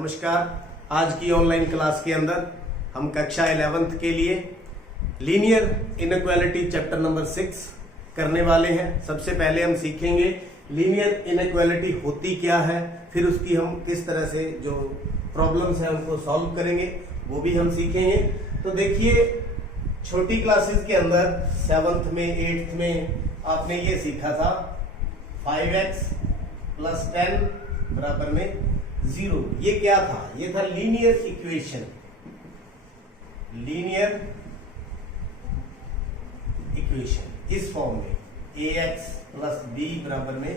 नमस्कार। आज की ऑनलाइन क्लास के अंदर हम कक्षा 11th के लिए लीनियर इनइक्वालिटी चैप्टर नंबर 6 करने वाले हैं। सबसे पहले हम सीखेंगे लीनियर इनइक्वालिटी होती क्या है, फिर उसकी हम किस तरह से जो प्रॉब्लम्स हैं उनको सॉल्व करेंगे, वो भी हम सीखेंगे। तो देखिए, छोटी क्लासेस के अंदर 7th में 8th में आपने ये सीखा था 5x + 10 बराबर में 0। ये क्या था? ये था लीनियर इक्वेशन। लीनियर इक्वेशन इस फॉर्म में ax + b बराबर में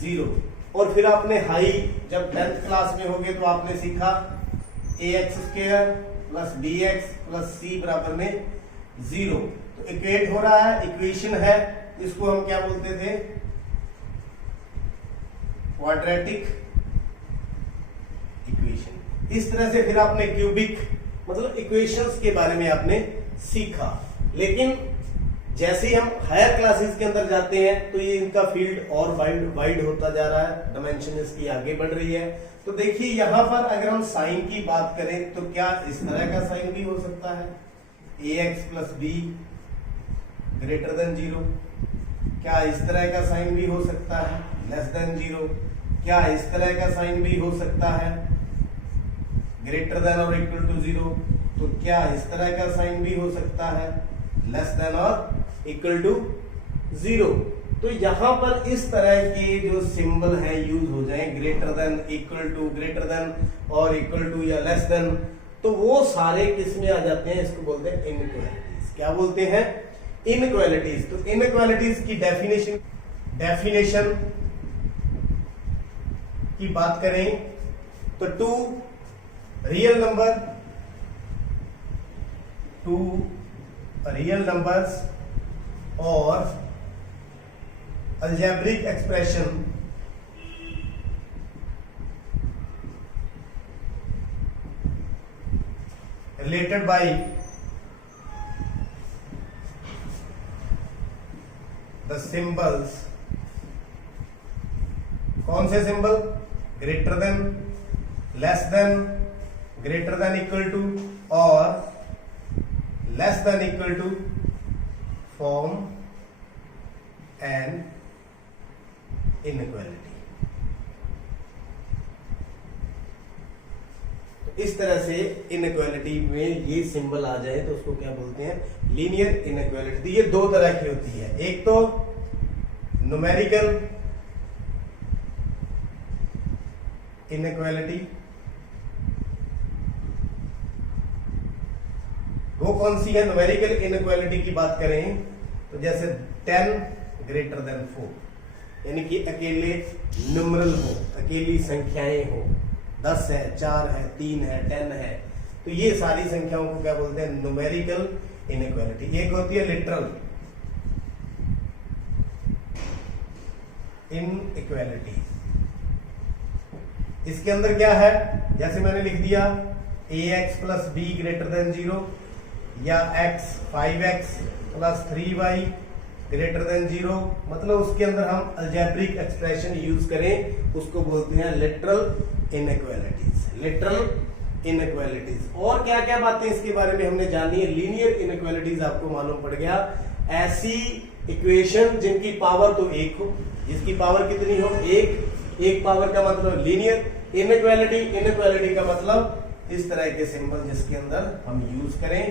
0। और फिर आपने हाई जब 10th क्लास में होगे तो आपने सीखा ax² + bx + c बराबर में 0। तो इक्वेट हो रहा है, इक्वेशन है, इसको हम क्या बोलते थे? Quadratic equation. इस तरह से फिर आपने क्यूबिक मतलब इक्वेशंस के बारे में आपने सीखा। लेकिन जैसे ही हम हायर क्लासेस के अंदर जाते हैं तो ये इनका फील्ड और वाइड होता जा रहा है, डायमेंशन इसकी आगे बढ़ रही है। तो देखिए, यहां पर अगर हम साइन की बात करें तो क्या इस तरह का साइन भी हो सकता है? ax + b > 0। क्या इस तरह का साइन भी हो सकता है? <0। क्या इस तरह का साइन भी हो सकता है? > और = 0। तो क्या इस तरह का साइन भी हो सकता है? < और = 0। तो यहां पर इस तरह के जो सिंबल है यूज हो जाए, <, और = या <, तो वो सारे किस में आ जाते हैं? इसको बोलते हैं इनइक्वालिटीज। क्या बोलते हैं? इनइक्वालिटीज। तो इनइक्वालिटीज की डेफिनेशन की बात करें तो टू रियल नंबर्स और algebraic expression related by the symbols. कौन से सिंबल? > <, > और < form an inequality। तो इस तरह से इनइक्वालिटी में ये सिंबल आ जाए तो उसको क्या बोलते हैं? Linear inequality. ये दो तरह की होती है, एक तो न्यूमेरिकल इनइक्वालिटी। वो कौन सी है? न्यूमेरिकल इनइक्वालिटी की बात करें तो जैसे 10 > 4, यानी कि अकेले न्यूमरल हो, अकेली संख्याएं हो, 10 है, 4 है, 3 है, 10 है, तो ये सारी संख्याओं को क्या बोलते हैं? Numerical inequality. एक होती है लिटरल इनइक्वालिटी। इसके अंदर क्या है? जैसे मैंने लिख दिया ax + b > 0 या 5x + 3y > 0, मतलब उसके अंदर हम अलजेब्रिक एक्सप्रेशन यूज करें, उसको बोलते हैं लिटरल इनइक्वालिटीज। और क्या क्या बातें इसके बारे में हमने जानी है? लीनियर इनइक्वालिटीज आपको मालूम पड़ गया, ऐसी इक्वेशन जिनकी पावर तो 1 हो, जिसकी पावर कितनी हो? 1 पावर का मतलब लीनियर। इनइक्वालिटी का मतलब इस तरह के सिंबल जिसके अंदर हम यूज करें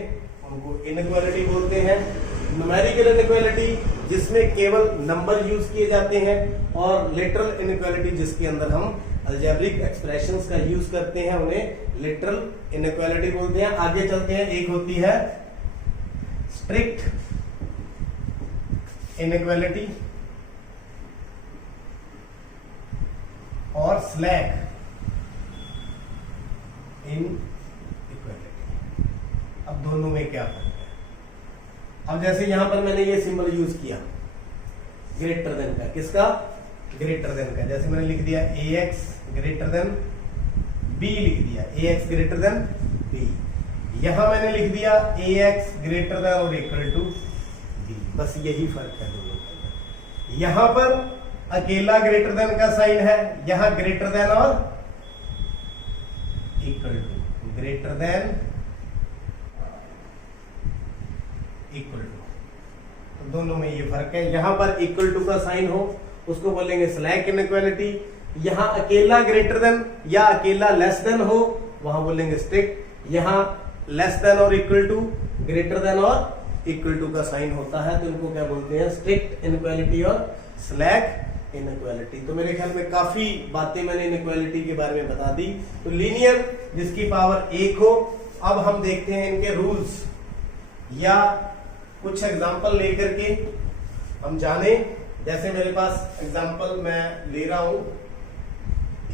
उनको इनइक्वालिटी बोलते हैं। न्यूमेरिकल इनइक्वालिटी जिसमें केवल नंबर यूज किए जाते हैं, और लिटरल इनइक्वालिटी जिसके अंदर हम अलजेब्रिक एक्सप्रेशंस का यूज करते हैं, उन्हें लिटरल इनइक्वालिटी बोलते हैं। आगे चलते हैं, एक होती है स्ट्रिक्ट इनइक्वालिटी और स्लैक इनइक्वालिटी। अब दोनों में क्या फर्क है? अब जैसे यहां पर मैंने ये सिंबल यूज किया ग्रेटर देन का, किसका? ग्रेटर देन का। जैसे मैंने लिख दिया ax > b, लिख दिया ax > b। यहां मैंने लिख दिया ax > और = b। बस यही फर्क है दोनों के अंदर। यहां पर अकेला ग्रेटर देन का साइन है, यहां ग्रेटर देन और equal to, greater than equal to, तो दोनों में ये फर्क है। यहां पर इक्वल टू का साइन हो उसको बोलेंगे स्लैक इनइक्वालिटी, यहां अकेला ग्रेटर देन या अकेला लेस देन हो वहां बोलेंगे स्ट्रिक्ट, यहां लेस देन और इक्वल टू, ग्रेटर देन और इक्वल टू का साइन होता है तो इनको क्या बोलते हैं, स्ट्रिक्ट इनइक्वालिटी और स्लैक इनइक्वालिटी। तो मेरे ख्याल में काफी बातें मैंने इनइक्वालिटी के बारे में बता दी। तो लीनियर जिसकी पावर 1 हो। अब हम देखते हैं इनके रूल्स या कुछ एग्जांपल लेकर के हम जाने। जैसे मेरे पास एग्जांपल मैं ले रहा हूं,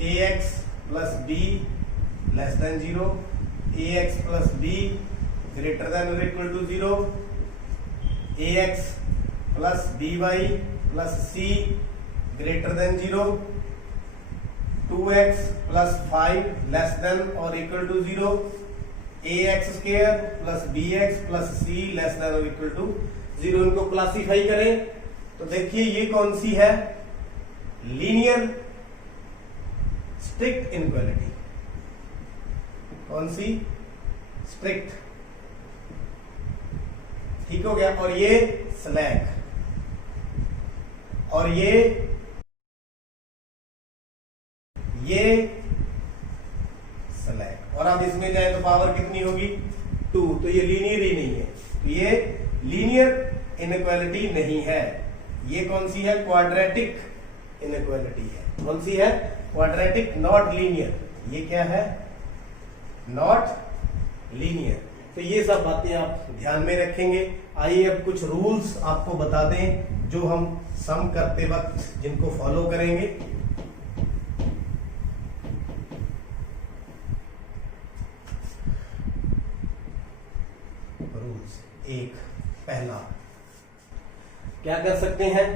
ax plus B less than 0, ax plus B greater than और equal to 0, ax plus B Y plus C greater than 0, 2x plus 5 less than और equal to 0, ax square plus bx plus c less than और equal to 0। इनको classify करें तो देखिए ये कौन सी है, लीनियर स्ट्रिक्ट इनइक्वालिटी। कौन सी, स्ट्रिक्ट, ठीक हो गया। और ये स्लैक, और ये स्लैक। और अब इसमें जाए तो पावर कितनी होगी, 2, तो ये लीनियर ही नहीं है, तो ये लीनियर इनइक्वालिटी नहीं है। ये कौन सी है, क्वाड्रेटिक इनइक्वालिटी है। कौन सी है, क्वाड्रेटिक, नॉट लीनियर। ये क्या है, नॉट लीनियर। तो ये सब बातें आप ध्यान में रखेंगे। आइए अब कुछ रूल्स आपको बता दें जो हम सम करते वक्त जिनको फॉलो करेंगे। रूल्स, एक, पहला क्या कर सकते हैं,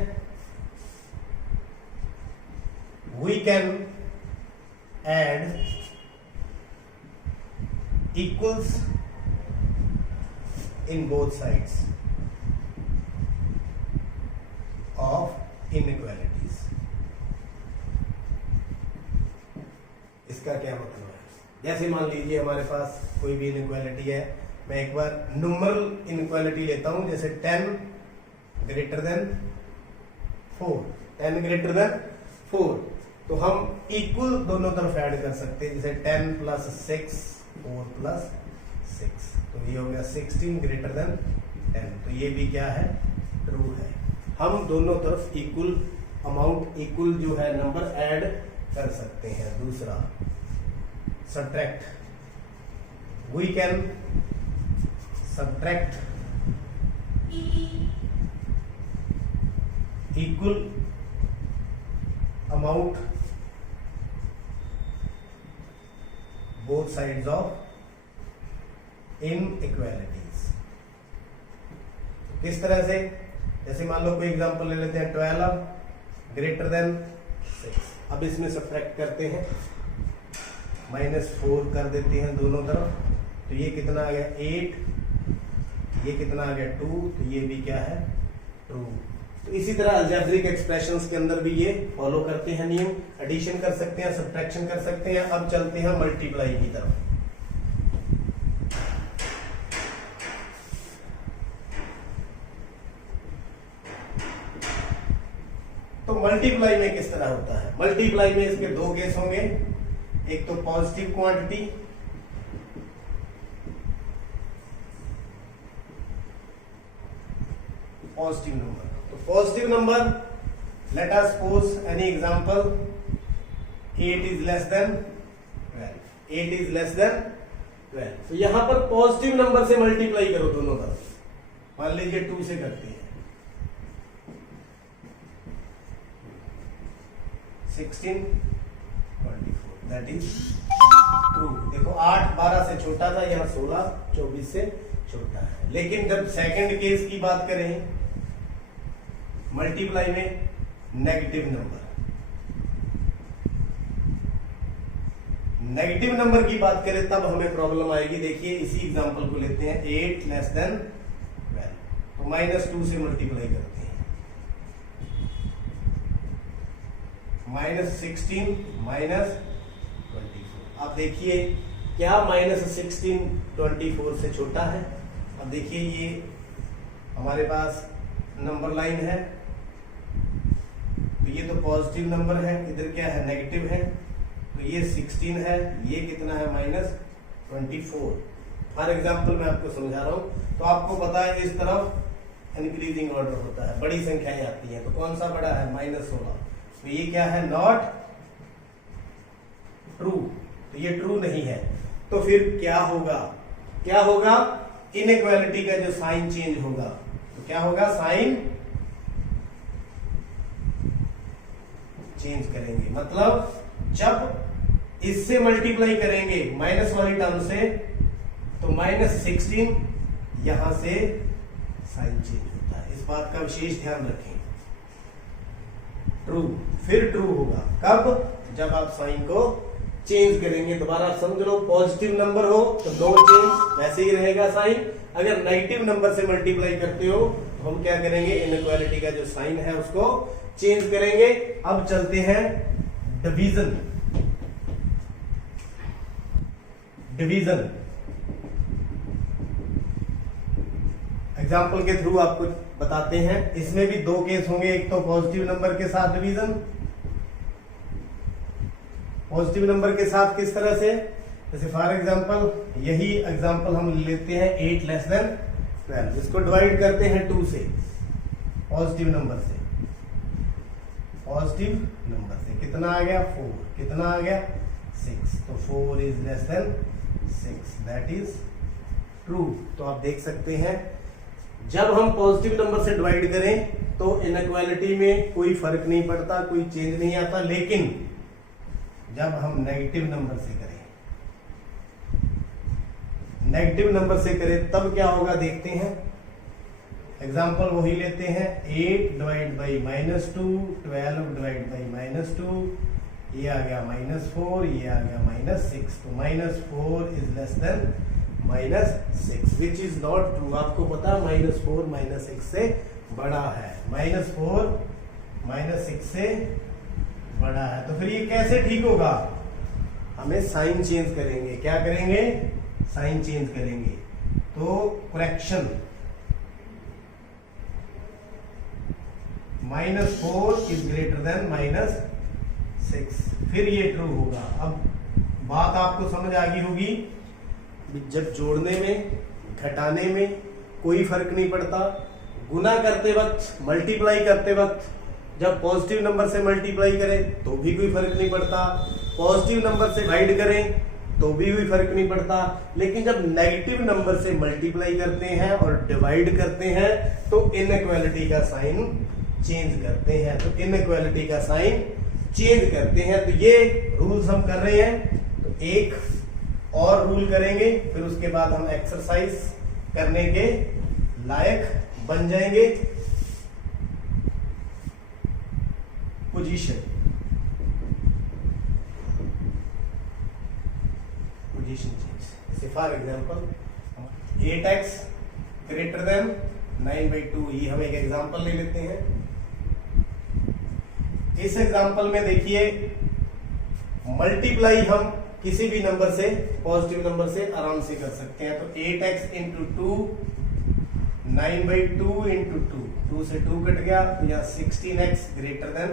we can add equals in both sides of inequalities। इसका क्या मतलब है, जैसे मान लीजिए हमारे पास कोई भी इनइक्वालिटी है, मैं एक बार न्यूमरल इनइक्वालिटी लेता हूं, जैसे 10 ग्रेटर देन 4, 10 ग्रेटर देन 4, तो हम इक्वल दोनों तरफ ऐड कर सकते हैं, जैसे 10 प्लस 6, 4 प्लस 6, तो ये हो गया 16 ग्रेटर देन 10। तो ये भी क्या है, ट्रू है। हम दोनों तरफ इक्वल अमाउंट, इक्वल जो है नंबर ऐड कर सकते हैं। दूसरा, subtract, we can subtract equal amount both sides of inequalities. किस तरह से, जैसे मान लो कोई एग्जांपल ले लेते हैं, 12 ग्रेटर देन 6। अब इसमें सब्ट्रैक्ट करते हैं, -4 कर देते हैं दोनों तरफ, तो ये कितना आ गया 8, ये कितना आ गया 2, तो ये भी क्या है, ट्रू। तो इसी तरह अलजेब्रिक एक्सप्रेशंस के अंदर भी ये फॉलो करते हैं नियम, एडिशन कर सकते हैं, सब्ट्रैक्शन कर सकते हैं। अब चलते हैं मल्टीप्लाई की तरफ। तो मल्टीप्लाई में किस तरह होता है, मल्टीप्लाई में इसके दो केस होंगे, एक तो पॉजिटिव क्वांटिटी, पॉजिटिव नंबर। तो positive number, let us suppose any example, 8 is less than 12, 8 is less than 12। तो यहां पर पॉजिटिव नंबर से मल्टीप्लाई करो दोनों तरफ। मान लीजिए 2 से करते हैं, 16 24, दैट इज ट्रू। देखो 8 12 से छोटा था, यहाँ 16 24 से छोटा है। लेकिन जब सेकंड केस की बात करें मल्टीप्लाई में, नेगेटिव नंबर, नेगेटिव नंबर की बात करें तब हमें प्रॉब्लम आएगी। देखिए इसी एग्जांपल को लेते हैं, 8 लेस देन 12, तो -2 से मल्टीप्लाई करते हैं, -16 -24। आप देखिए क्या -16 24 से छोटा है? अब देखिए ये हमारे पास नंबर लाइन है, तो ये तो पॉजिटिव नंबर है, इधर क्या है नेगेटिव है, तो ये 16 है, ये कितना है -24। फॉर एग्जाम्पल मैं आपको समझा रहा हूं, तो आपको पता है इस तरफ इंक्रीजिंग ऑर्डर होता है, बड़ी संख्याएं आती हैं, तो कौन सा बड़ा है -16, तो ये क्या है नॉट ट्रू, तो ये ट्रू नहीं है। तो फिर क्या होगा, क्या होगा, इनइक्वालिटी का जो साइन चेंज होगा, तो क्या होगा, साइन चेंज करेंगे, मतलब जब इससे मल्टीप्लाई करेंगे माइनस वाली टर्म से, तो -16 यहां से साइन चेंज होता है, इस बात का विशेष ध्यान रखें। ट्रू, फिर ट्रू होगा कब, जब आप साइन को चेंज करेंगे। दोबारा आप समझ लो, पॉजिटिव नंबर हो तो नो चेंज, वैसे ही रहेगा साइन। अगर नेगेटिव नंबर से मल्टीप्लाई करते हो तो हम क्या करेंगे, इनइक्वालिटी का जो साइन है उसको चेंज करेंगे। अब चलते हैं डिवीजन। डिवीजन एग्जाम्पल के थ्रू आपको बताते हैं। इसमें भी दो केस होंगे, एक तो पॉजिटिव नंबर के साथ डिवीजन। पॉजिटिव नंबर के साथ किस तरह से, जैसे फॉर एग्जांपल यही एग्जांपल हम लेते हैं 8 लेस देन 12, इसको डिवाइड करते हैं 2 से, पॉजिटिव नंबर से। पॉजिटिव नंबर से कितना आ गया 4, कितना आ गया 6, तो 4 is less than 6, that is true. तो आप देख सकते हैं जब हम पॉजिटिव नंबर से डिवाइड करें तो इनइक्वालिटी में कोई फर्क नहीं पड़ता, कोई चेंज नहीं आता, लेकिन जब हम नेगेटिव नंबर से करें, नेगेटिव नंबर से करें तब क्या होगा देखते हैं। एग्जांपल वही लेते हैं, 8 डिवाइड बाई -2, 12 डिवाइड बाई -2, ये आ गया -4, ये आ गया -6, तो -4 is less than -6 which is not true. आपको पता है -4 -6 से बड़ा है, -4 -6 से बड़ा है, तो फिर ये कैसे ठीक होगा, हमें साइन चेंज करेंगे। क्या करेंगे, साइन चेंज करेंगे। तो करेक्शन, -4 इज ग्रेटर देन -6, फिर ये ट्रू होगा। अब बात आपको समझ आ गई होगी, जब जोड़ने में घटाने में कोई फर्क नहीं पड़ता, गुना करते वक्त, मल्टीप्लाई करते वक्त जब पॉजिटिव नंबर से मल्टीप्लाई करें तो भी कोई फर्क नहीं पड़ता, पॉजिटिव नंबर से डिवाइड करें तो भी कोई फर्क नहीं पड़ता, लेकिन जब नेगेटिव नंबर से मल्टीप्लाई करते हैं और डिवाइड करते हैं तो इनइक्वालिटी का साइन चेंज करते हैं, तो इनइक्वालिटी का साइन चेंज करते हैं। तो ये रूल्स हम कर रहे हैं, तो एक और रूल करेंगे, फिर उसके बाद हम एक्सरसाइज करने के लायक बन जाएंगे। पोजीशन, पोजीशन चेंज, जैसे for example 8x greater than 9/2, ये हम एक एग्जांपल ले लेते हैं। इस एग्जांपल में देखिए मल्टीप्लाई हम किसी भी नंबर से, पॉजिटिव नंबर से आराम से कर सकते हैं। तो 8x इंटू 2, 9/2 इंटू 2, 2 से 2 कट गया, तो यहाँ 16x ग्रेटर देन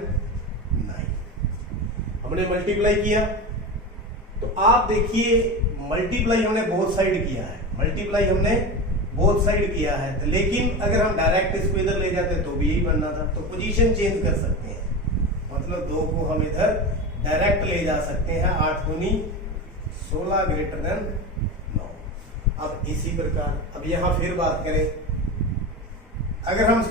9 हमने मल्टीप्लाई किया। तो आप देखिए मल्टीप्लाई हमने बोथ साइड किया है, मल्टीप्लाई हमने बोथ साइड किया है, तो लेकिन अगर हम डायरेक्ट इसको इधर ले जाते तो भी यही बनना था। तो पोजीशन चेंज कर सकते हैं, मतलब 2 को हम इधर डायरेक्ट ले जा सकते हैं। 8 दूनी 16 ग्रेटर देन 9। अब इसी प्रकार अब यहां फिर बात करें, अगर हम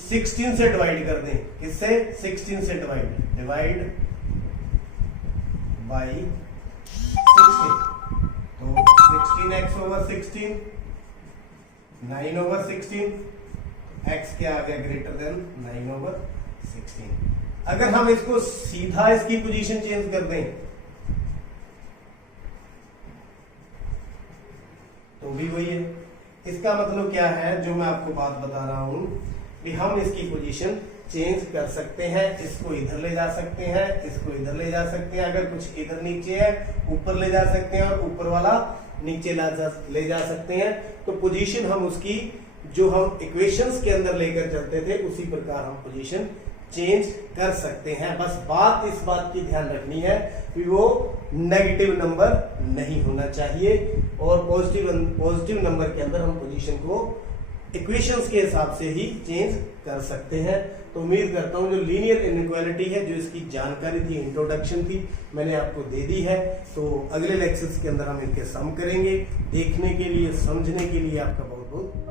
16 से डिवाइड कर दें, किससे, 16 से डिवाइड बाई 16, तो 16x ओवर 16, 9 ओवर 16, x क्या आ गया ग्रेटर देन 9 ओवर 16। अगर हम इसको सीधा इसकी पोजीशन चेंज कर दें तो भी वही है। इसका मतलब क्या है, जो मैं आपको बात बता रहा हूं कि हम इसकी पोजीशन चेंज कर सकते हैं। इसको इधर ले जा सकते हैं, इसको इधर ले जा सकते हैं, अगर कुछ इधर नीचे है ऊपर ले जा सकते हैं और ऊपर वाला नीचे ले जा सकते हैं। तो पोजीशन हम उसकी जो हम इक्वेशंस के अंदर लेकर चलते थे उसी प्रकार हम पोजीशन चेंज कर सकते हैं। बस बात इस बात की ध्यान रखनी है कि वो नेगेटिव नंबर नहीं होना चाहिए और पॉजिटिव नंबर के अंदर हम पोजीशन को इक्वेशंस के हिसाब से ही चेंज कर सकते हैं। तो उम्मीद करता हूं जो लीनियर इनइक्वालिटी है, जो इसकी जानकारी थी, इंट्रोडक्शन थी, मैंने आपको दे दी है। तो अगले लेक्चर्स के अंदर हम इनके सम करेंगे। देखने के लिए, समझने के लिए आपका बहुत बहुत